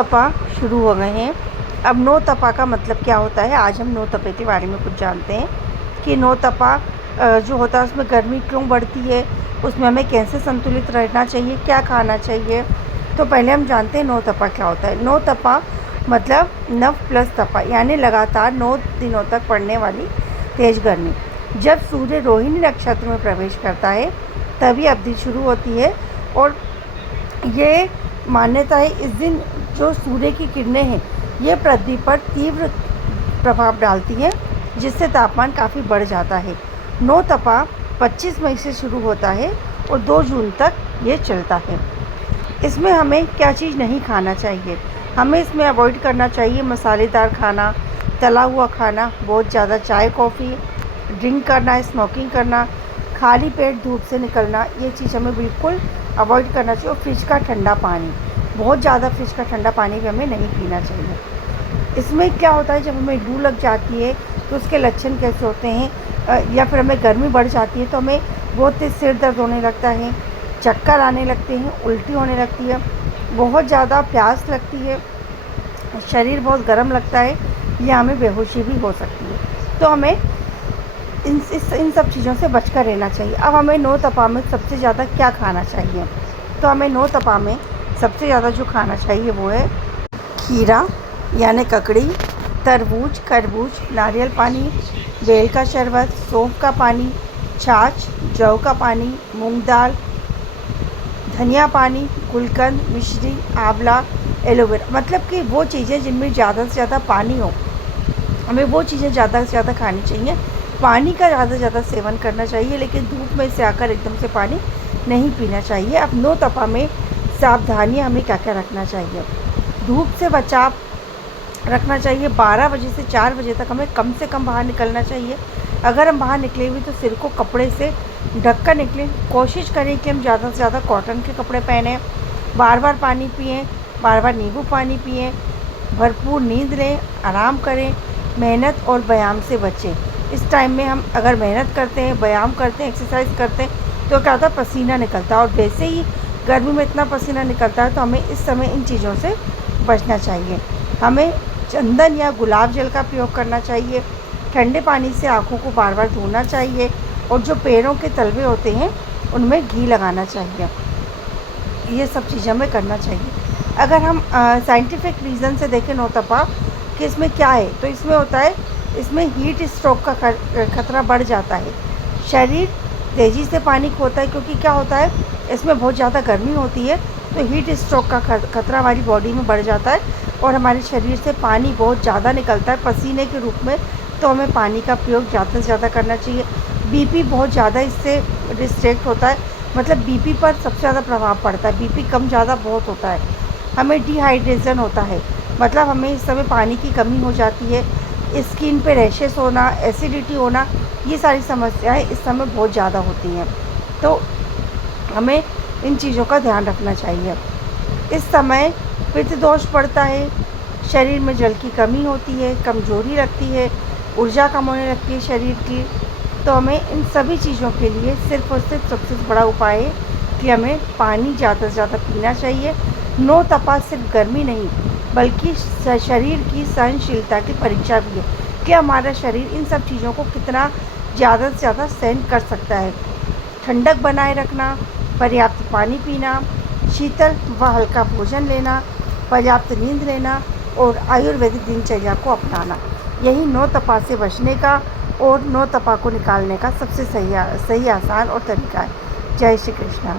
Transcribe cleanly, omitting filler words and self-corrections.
तपा शुरू हो गए हैं। अब नौ तपा का मतलब क्या होता है, आज हम नौ तपे के बारे में कुछ जानते हैं कि नौ तपा जो होता है उसमें गर्मी क्यों बढ़ती है, उसमें हमें कैसे संतुलित रहना चाहिए, क्या खाना चाहिए। तो पहले हम जानते हैं नौ तपा क्या होता है। नौ तपा मतलब नव प्लस तपा, यानी लगातार 9 दिनों तक पड़ने वाली तेज़ गर्मी। जब सूर्य रोहिणी नक्षत्र में प्रवेश करता है तभी अवधि शुरू होती है और ये मान्यता है इस दिन जो सूर्य की किरणें हैं ये पृथ्वी पर तीव्र प्रभाव डालती हैं, जिससे तापमान काफ़ी बढ़ जाता है। नौ तपा 25 मई से शुरू होता है और 2 जून तक ये चलता है। इसमें हमें क्या चीज़ नहीं खाना चाहिए, हमें इसमें अवॉइड करना चाहिए मसालेदार खाना, तला हुआ खाना, बहुत ज़्यादा चाय कॉफ़ी ड्रिंक करना, स्मोकिंग करना, खाली पेट धूप से निकलना, ये चीज़ हमें बिल्कुल अवॉइड करना चाहिए। और फ्रिज का ठंडा पानी, बहुत ज़्यादा फ्रिज का ठंडा पानी भी हमें नहीं पीना चाहिए। इसमें क्या होता है, जब हमें लू लग जाती है तो उसके लक्षण कैसे होते हैं, या फिर हमें गर्मी बढ़ जाती है तो हमें बहुत तेज़ सिर दर्द होने लगता है, चक्कर आने लगते हैं, उल्टी होने लगती है, बहुत ज़्यादा प्यास लगती है, शरीर बहुत गर्म लगता है, या हमें बेहोशी भी हो सकती है। तो हमें इन सब चीज़ों से बचकर रहना चाहिए। अब हमें नौ तपा में सबसे ज़्यादा क्या खाना चाहिए, तो हमें नौ तपा में सबसे ज़्यादा जो खाना चाहिए वो है खीरा यानी ककड़ी, तरबूज, खरबूज, नारियल पानी, बेल का शरबत, सौंफ का पानी, छाछ, जौ का पानी, मूंग दाल, धनिया पानी, गुलकंद, मिश्री, आंवला, एलोवेरा। मतलब कि वो चीज़ें जिनमें ज़्यादा से ज़्यादा पानी हो, हमें वो चीज़ें ज़्यादा से ज़्यादा खानी चाहिए। पानी का ज़्यादा से ज़्यादा सेवन करना चाहिए, लेकिन धूप में से आकर एकदम से पानी नहीं पीना चाहिए। अब नौ तपा में सावधानियाँ हमें क्या क्या रखना चाहिए, धूप से बचाव रखना चाहिए। 12 बजे से 4 बजे तक हमें कम से कम बाहर निकलना चाहिए। अगर हम बाहर निकले हुए तो सिर को कपड़े से ढक कर निकलें। कोशिश करें कि हम ज़्यादा से ज़्यादा कॉटन के कपड़े पहनें, बार बार पानी पिएँ, बार बार नींबू पानी पिएँ, भरपूर नींद लें, आराम करें, मेहनत और व्यायाम से बचें। इस टाइम में हम अगर मेहनत करते हैं, व्यायाम करते हैं, एक्सरसाइज करते हैं तो क्या होता है, पसीना निकलता है, और वैसे ही गर्मी में इतना पसीना निकलता है तो हमें इस समय इन चीज़ों से बचना चाहिए। हमें चंदन या गुलाब जल का प्रयोग करना चाहिए, ठंडे पानी से आँखों को बार बार धोना चाहिए, और जो पैरों के तलवे होते हैं उनमें घी लगाना चाहिए। ये सब चीज़ें हमें करना चाहिए। अगर हम साइंटिफिक रीज़न से देखें नौ तपा कि इसमें क्या है, तो इसमें होता है, इसमें हीट स्ट्रोक का खतरा बढ़ जाता है, शरीर तेज़ी से पानी खोता है, क्योंकि क्या होता है इसमें बहुत ज़्यादा गर्मी होती है तो हीट स्ट्रोक का खतरा हमारी बॉडी में बढ़ जाता है, और हमारे शरीर से पानी बहुत ज़्यादा निकलता है पसीने के रूप में। तो हमें पानी का प्रयोग ज़्यादा से ज़्यादा करना चाहिए। बीपी बहुत ज़्यादा इससे रिस्ट्रिक्ट होता है, मतलब बीपी पर सबसे ज़्यादा प्रभाव पड़ता है, बीपी कम ज़्यादा बहुत होता है। हमें डिहाइड्रेशन होता है, मतलब हमें इस समय पानी की कमी हो जाती है, स्किन पे रैशेस होना, एसिडिटी होना, ये सारी समस्याएं इस समय बहुत ज़्यादा होती हैं। तो हमें इन चीज़ों का ध्यान रखना चाहिए। इस समय पित्त दोष पड़ता है, शरीर में जल की कमी होती है, कमज़ोरी लगती है, ऊर्जा कम होने लगती है शरीर की। तो हमें इन सभी चीज़ों के लिए सिर्फ़ और सिर्फ सबसे बड़ा उपाय है कि हमें पानी ज़्यादा से ज़्यादा पीना चाहिए। नौ तपा सिर्फ गर्मी नहीं बल्कि शरीर की सहनशीलता की परीक्षा भी है कि हमारा शरीर इन सब चीज़ों को कितना ज़्यादा से ज़्यादा सहन कर सकता है। ठंडक बनाए रखना, पर्याप्त पानी पीना, शीतल व हल्का भोजन लेना, पर्याप्त नींद लेना और आयुर्वेदिक दिनचर्या को अपनाना, यही नौ तपा से बचने का और नौ तपा को निकालने का सबसे सही आसान और तरीका है। जय श्री कृष्ण।